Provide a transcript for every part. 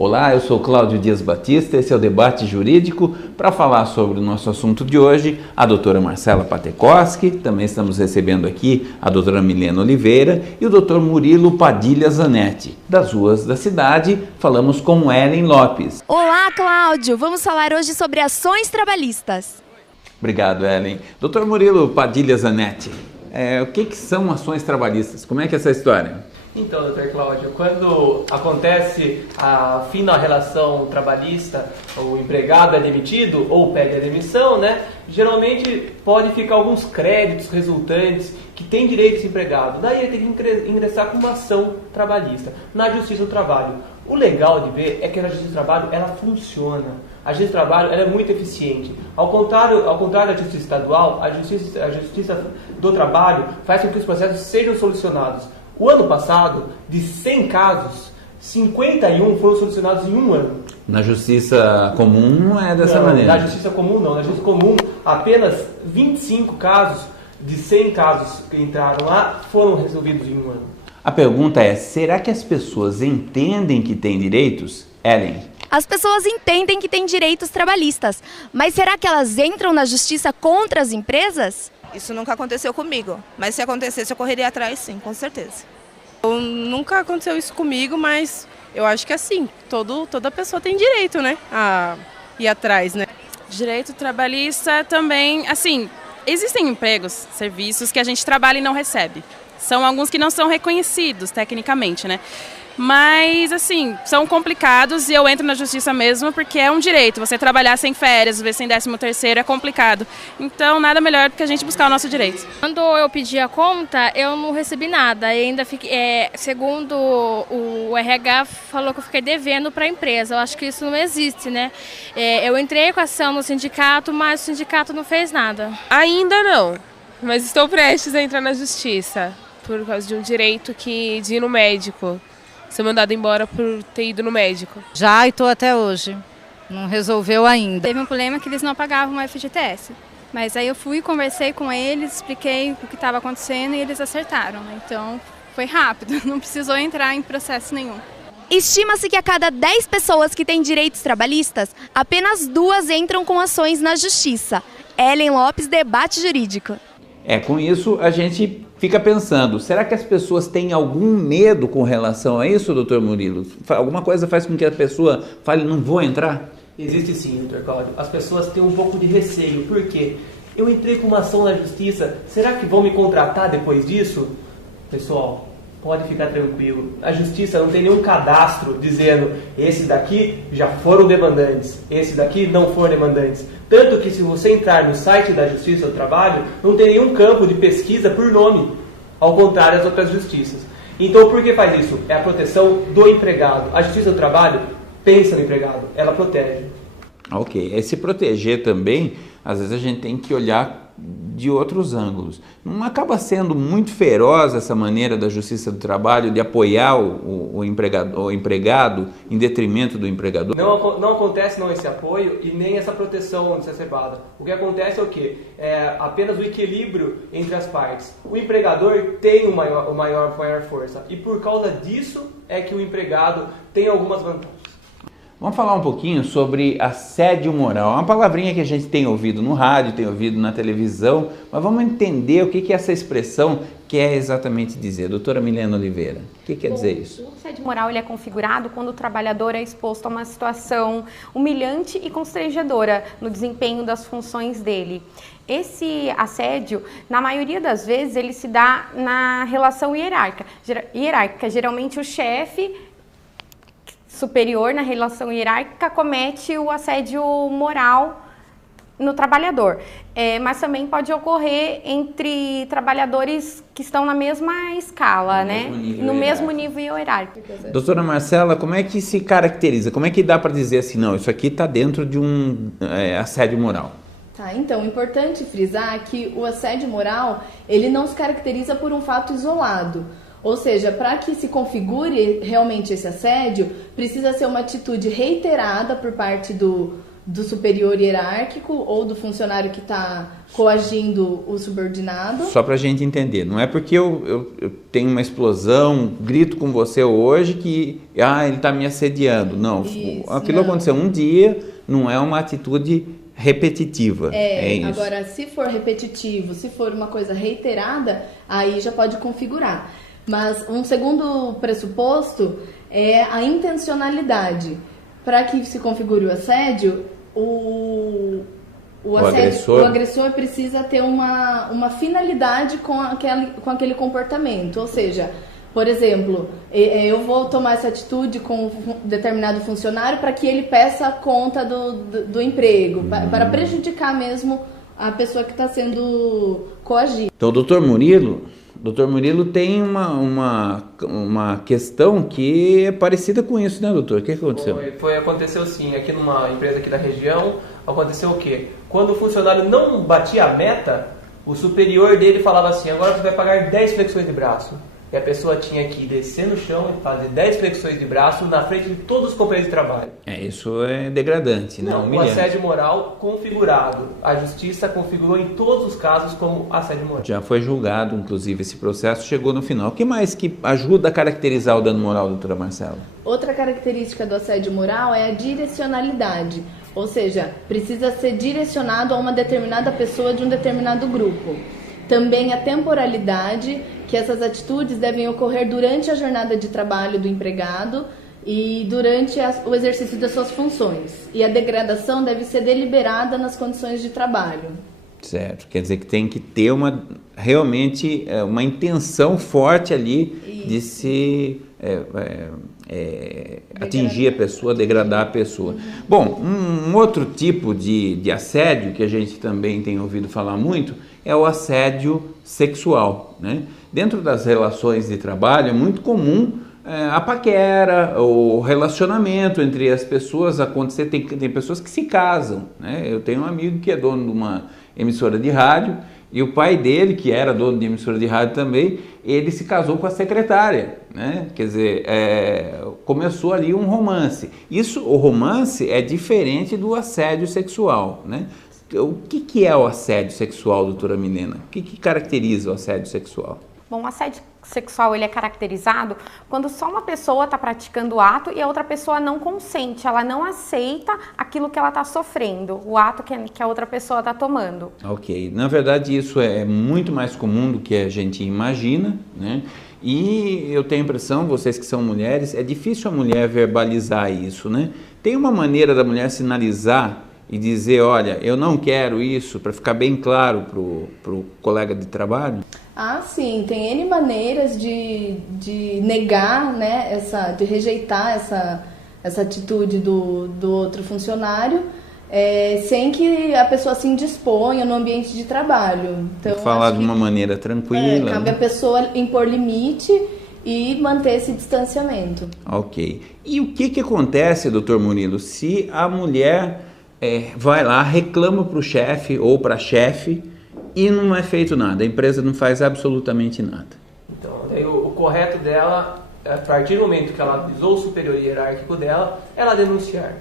Olá, eu sou Cláudio Dias Batista, esse é o Debate Jurídico. Para falar sobre o nosso assunto de hoje, a doutora Marcela Patekoski, também estamos recebendo aqui a doutora Milena Oliveira e o doutor Murilo Padilha Zanetti. Das ruas da cidade, falamos com Ellen Lopes. Olá, Cláudio! Vamos falar hoje sobre ações trabalhistas. Obrigado, Ellen. Doutor Murilo Padilha Zanetti, o que são ações trabalhistas? Como é que é essa história? Então, doutor Cláudio, quando acontece a fim da relação trabalhista, o empregado é demitido ou pede a demissão, geralmente pode ficar alguns créditos resultantes que tem direito esse empregado. Daí ele tem que ingressar com uma ação trabalhista na Justiça do Trabalho. O legal de ver é que a Justiça do Trabalho, ela funciona. A Justiça do Trabalho, ela é muito eficiente. Ao contrário da Justiça Estadual, a Justiça do Trabalho faz com que os processos sejam solucionados. O ano passado, de 100 casos, 51 foram solucionados em um ano. Na Justiça Comum não é dessa maneira? Na Justiça Comum não. Na Justiça Comum, apenas 25 casos de 100 casos que entraram lá foram resolvidos em um ano. A pergunta é, será que as pessoas entendem que têm direitos? Ellen? As pessoas entendem que têm direitos trabalhistas, mas será que elas entram na justiça contra as empresas? Isso nunca aconteceu comigo, mas se acontecesse eu correria atrás sim, com certeza. Nunca aconteceu isso comigo, mas eu acho que assim, toda pessoa tem direito, a ir atrás, Direito trabalhista também, assim, existem empregos, serviços que a gente trabalha e não recebe. São alguns que não são reconhecidos tecnicamente, Mas, assim, são complicados e eu entro na justiça mesmo porque é um direito. Você trabalhar sem férias, viver sem 13º é complicado. Então, nada melhor do que a gente buscar o nosso direito. Quando eu pedi a conta, eu não recebi nada. E ainda fiquei, segundo o RH, falou que eu fiquei devendo para a empresa. Eu acho que isso não existe, Eu entrei com a ação no sindicato, mas o sindicato não fez nada. Ainda não, mas estou prestes a entrar na justiça por causa de um direito de ir no médico. Ser mandado embora por ter ido no médico. Já e estou até hoje. Não resolveu ainda. Teve um problema que eles não pagavam o FGTS. Mas aí eu fui, conversei com eles, expliquei o que estava acontecendo e eles acertaram. Então foi rápido, não precisou entrar em processo nenhum. Estima-se que a cada 10 pessoas que têm direitos trabalhistas, apenas 2 entram com ações na justiça. Ellen Lopes, Debate Jurídico. Com isso a gente fica pensando, será que as pessoas têm algum medo com relação a isso, doutor Murilo? Alguma coisa faz com que a pessoa fale, não vou entrar? Existe sim, doutor Cláudio. As pessoas têm um pouco de receio. Por quê? Eu entrei com uma ação na justiça, será que vão me contratar depois disso? Pessoal, pode ficar tranquilo. A justiça não tem nenhum cadastro dizendo, esses daqui já foram demandantes, esses daqui não foram demandantes. Tanto que se você entrar no site da Justiça do Trabalho, não tem nenhum campo de pesquisa por nome, ao contrário das outras justiças. Então, por que faz isso? É a proteção do empregado. A Justiça do Trabalho pensa no empregado, ela protege. Ok, se proteger também, às vezes a gente tem que olhar de outros ângulos. Não acaba sendo muito feroz essa maneira da Justiça do Trabalho de apoiar o empregado em detrimento do empregador? Não acontece esse apoio e nem essa proteção exacerbada. O que acontece é o quê? É apenas o equilíbrio entre as partes. O empregador tem maior força e por causa disso é que o empregado tem algumas vantagens. Vamos falar um pouquinho sobre assédio moral. É uma palavrinha que a gente tem ouvido no rádio, tem ouvido na televisão, mas vamos entender o que essa expressão quer exatamente dizer. Doutora Milena Oliveira, o que quer dizer isso? O assédio moral ele é configurado quando o trabalhador é exposto a uma situação humilhante e constrangedora no desempenho das funções dele. Esse assédio, na maioria das vezes, ele se dá na relação hierárquica. Geralmente o chefe superior na relação hierárquica comete o assédio moral no trabalhador, mas também pode ocorrer entre trabalhadores que estão na mesma escala, no mesmo nível hierárquico. Doutora Marcela, como é que se caracteriza? Como é que dá para dizer assim, não, isso aqui está dentro de um assédio moral? Então, é importante frisar que o assédio moral, ele não se caracteriza por um fato isolado. Ou seja, para que se configure realmente esse assédio, precisa ser uma atitude reiterada por parte do do superior hierárquico ou do funcionário que está coagindo o subordinado. Só para a gente entender, não é porque eu tenho uma explosão, grito com você hoje que ele está me assediando. Não, aquilo aconteceu um dia, não é uma atitude repetitiva. É isso. Agora, se for repetitivo, se for uma coisa reiterada, aí já pode configurar. Mas um segundo pressuposto é a intencionalidade. Para que se configure o assédio, o agressor precisa ter uma finalidade com aquele comportamento. Ou seja, por exemplo, eu vou tomar essa atitude com um determinado funcionário para que ele peça a conta do emprego, para prejudicar mesmo a pessoa que está sendo coagida. Então, Dr. Murilo tem uma questão que é parecida com isso, né, doutor? O que aconteceu? Aconteceu sim, aqui numa empresa aqui da região, aconteceu o quê? Quando o funcionário não batia a meta, o superior dele falava assim, agora você vai pagar 10 flexões de braço. E a pessoa tinha que descer no chão e fazer 10 flexões de braço na frente de todos os companheiros de trabalho. Isso é degradante, né? Não, o assédio moral configurado. A justiça configurou em todos os casos como assédio moral. Já foi julgado, inclusive, esse processo chegou no final. O que mais que ajuda a caracterizar o dano moral, doutora Marcela? Outra característica do assédio moral é a direcionalidade. Ou seja, precisa ser direcionado a uma determinada pessoa de um determinado grupo. Também a temporalidade, que essas atitudes devem ocorrer durante a jornada de trabalho do empregado e durante o exercício das suas funções. E a degradação deve ser deliberada nas condições de trabalho. Certo, quer dizer que tem que ter realmente uma intenção forte ali de se atingir a pessoa, degradar a pessoa. Bom, um outro tipo de assédio que a gente também tem ouvido falar muito é o assédio sexual, né? Dentro das relações de trabalho é muito comum a paquera, o relacionamento entre as pessoas acontecer. Tem pessoas que se casam, né? Eu tenho um amigo que é dono de uma emissora de rádio e o pai dele, que era dono de emissora de rádio também, ele se casou com a secretária, né? Quer dizer, começou ali um romance. O romance é diferente do assédio sexual, né? O que é o assédio sexual, doutora Milena? O que caracteriza o assédio sexual? Bom, o assédio sexual ele é caracterizado quando só uma pessoa está praticando o ato e a outra pessoa não consente, ela não aceita aquilo que ela está sofrendo, o ato que a outra pessoa está tomando. Ok, na verdade isso é muito mais comum do que a gente imagina, né? E eu tenho a impressão, vocês que são mulheres, é difícil a mulher verbalizar isso, né? Tem uma maneira da mulher sinalizar e dizer, olha, eu não quero isso, para ficar bem claro para o colega de trabalho? Ah, sim, tem N maneiras de negar, né, de rejeitar essa atitude do outro funcionário, sem que a pessoa se indisponha no ambiente de trabalho. Então, falar de uma maneira tranquila. Cabe a pessoa impor limite e manter esse distanciamento. Ok. E o que acontece, doutor Murilo, se a mulher vai lá, reclama para o chefe ou para a chefe e não é feito nada, a empresa não faz absolutamente nada? Então, daí o correto dela, a partir do momento que ela avisou o superior hierárquico dela, ela denunciar.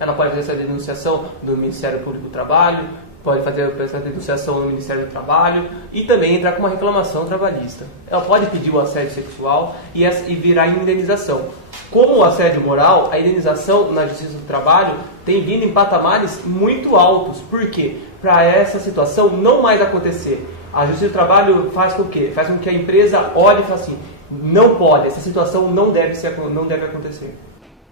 Ela pode fazer essa denunciação no Ministério Público do Trabalho, pode fazer essa denunciação no Ministério do Trabalho e também entrar com uma reclamação trabalhista. Ela pode pedir o assédio sexual e virar indenização. Como o assédio moral, a indenização na Justiça do Trabalho tem vindo em patamares muito altos. Por quê? Para essa situação não mais acontecer. A Justiça do Trabalho faz com o quê? Faz com que a empresa olhe e fale assim, não pode, essa situação não deve acontecer.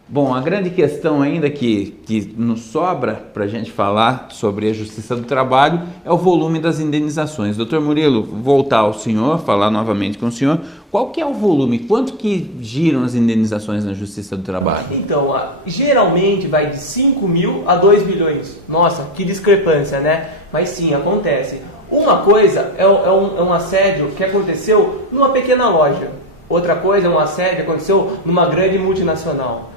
Bom, a grande questão ainda que nos sobra para a gente falar sobre a Justiça do Trabalho é o volume das indenizações. Doutor Murilo, voltar ao senhor, falar novamente com o senhor, qual que é o volume? Quanto que giram as indenizações na Justiça do Trabalho? Então, geralmente vai de 5 mil a 2 milhões. Nossa, que discrepância, né? Mas sim, acontece. Uma coisa é um assédio que aconteceu numa pequena loja. Outra coisa é um assédio que aconteceu numa grande multinacional.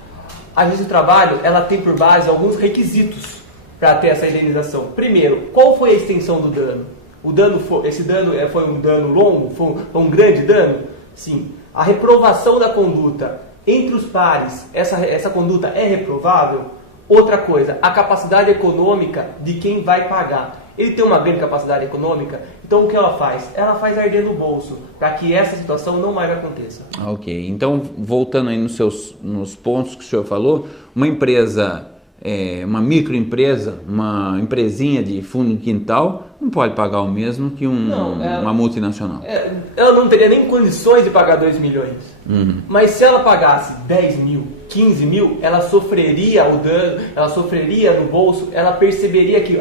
A Justiça do Trabalho, ela tem por base alguns requisitos para ter essa indenização. Primeiro, qual foi a extensão do dano? Esse dano foi um dano longo? Foi um grande dano? Sim. A reprovação da conduta entre os pares, essa conduta é reprovável? Outra coisa, a capacidade econômica de quem vai pagar. Ele tem uma grande capacidade econômica, então o que ela faz? Ela faz arder no bolso, para que essa situação não mais aconteça. Ok, então voltando aí nos pontos que o senhor falou, uma empresa, uma microempresa, uma empresinha de fundo de quintal, não pode pagar o mesmo que uma multinacional. Ela não teria nem condições de pagar 2 milhões. Mas se ela pagasse 10 mil, 15 mil, ela sofreria o dano, ela sofreria no bolso, ela perceberia que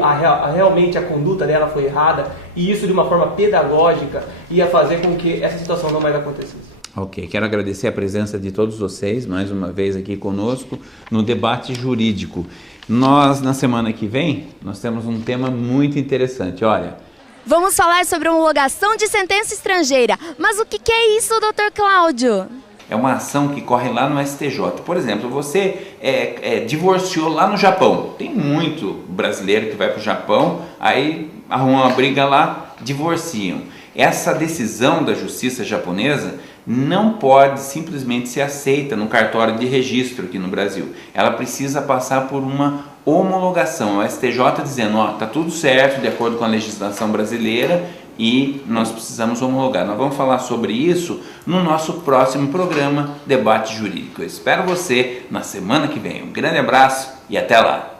realmente a conduta dela foi errada, e isso de uma forma pedagógica ia fazer com que essa situação não mais acontecesse. Ok, quero agradecer a presença de todos vocês, mais uma vez aqui conosco, no debate jurídico. Nós, na semana que vem, nós temos um tema muito interessante, olha. Vamos falar sobre homologação de sentença estrangeira. Mas o que é isso, Dr. Cláudio? É uma ação que corre lá no STJ. Por exemplo, você divorciou lá no Japão. Tem muito brasileiro que vai para o Japão, aí arrumam uma briga lá, divorciam. Essa decisão da justiça japonesa não pode simplesmente ser aceita no cartório de registro aqui no Brasil. Ela precisa passar por uma homologação. O STJ dizendo, ó, tá tudo certo de acordo com a legislação brasileira e nós precisamos homologar. Nós vamos falar sobre isso no nosso próximo programa Debate Jurídico. Eu espero você na semana que vem. Um grande abraço e até lá!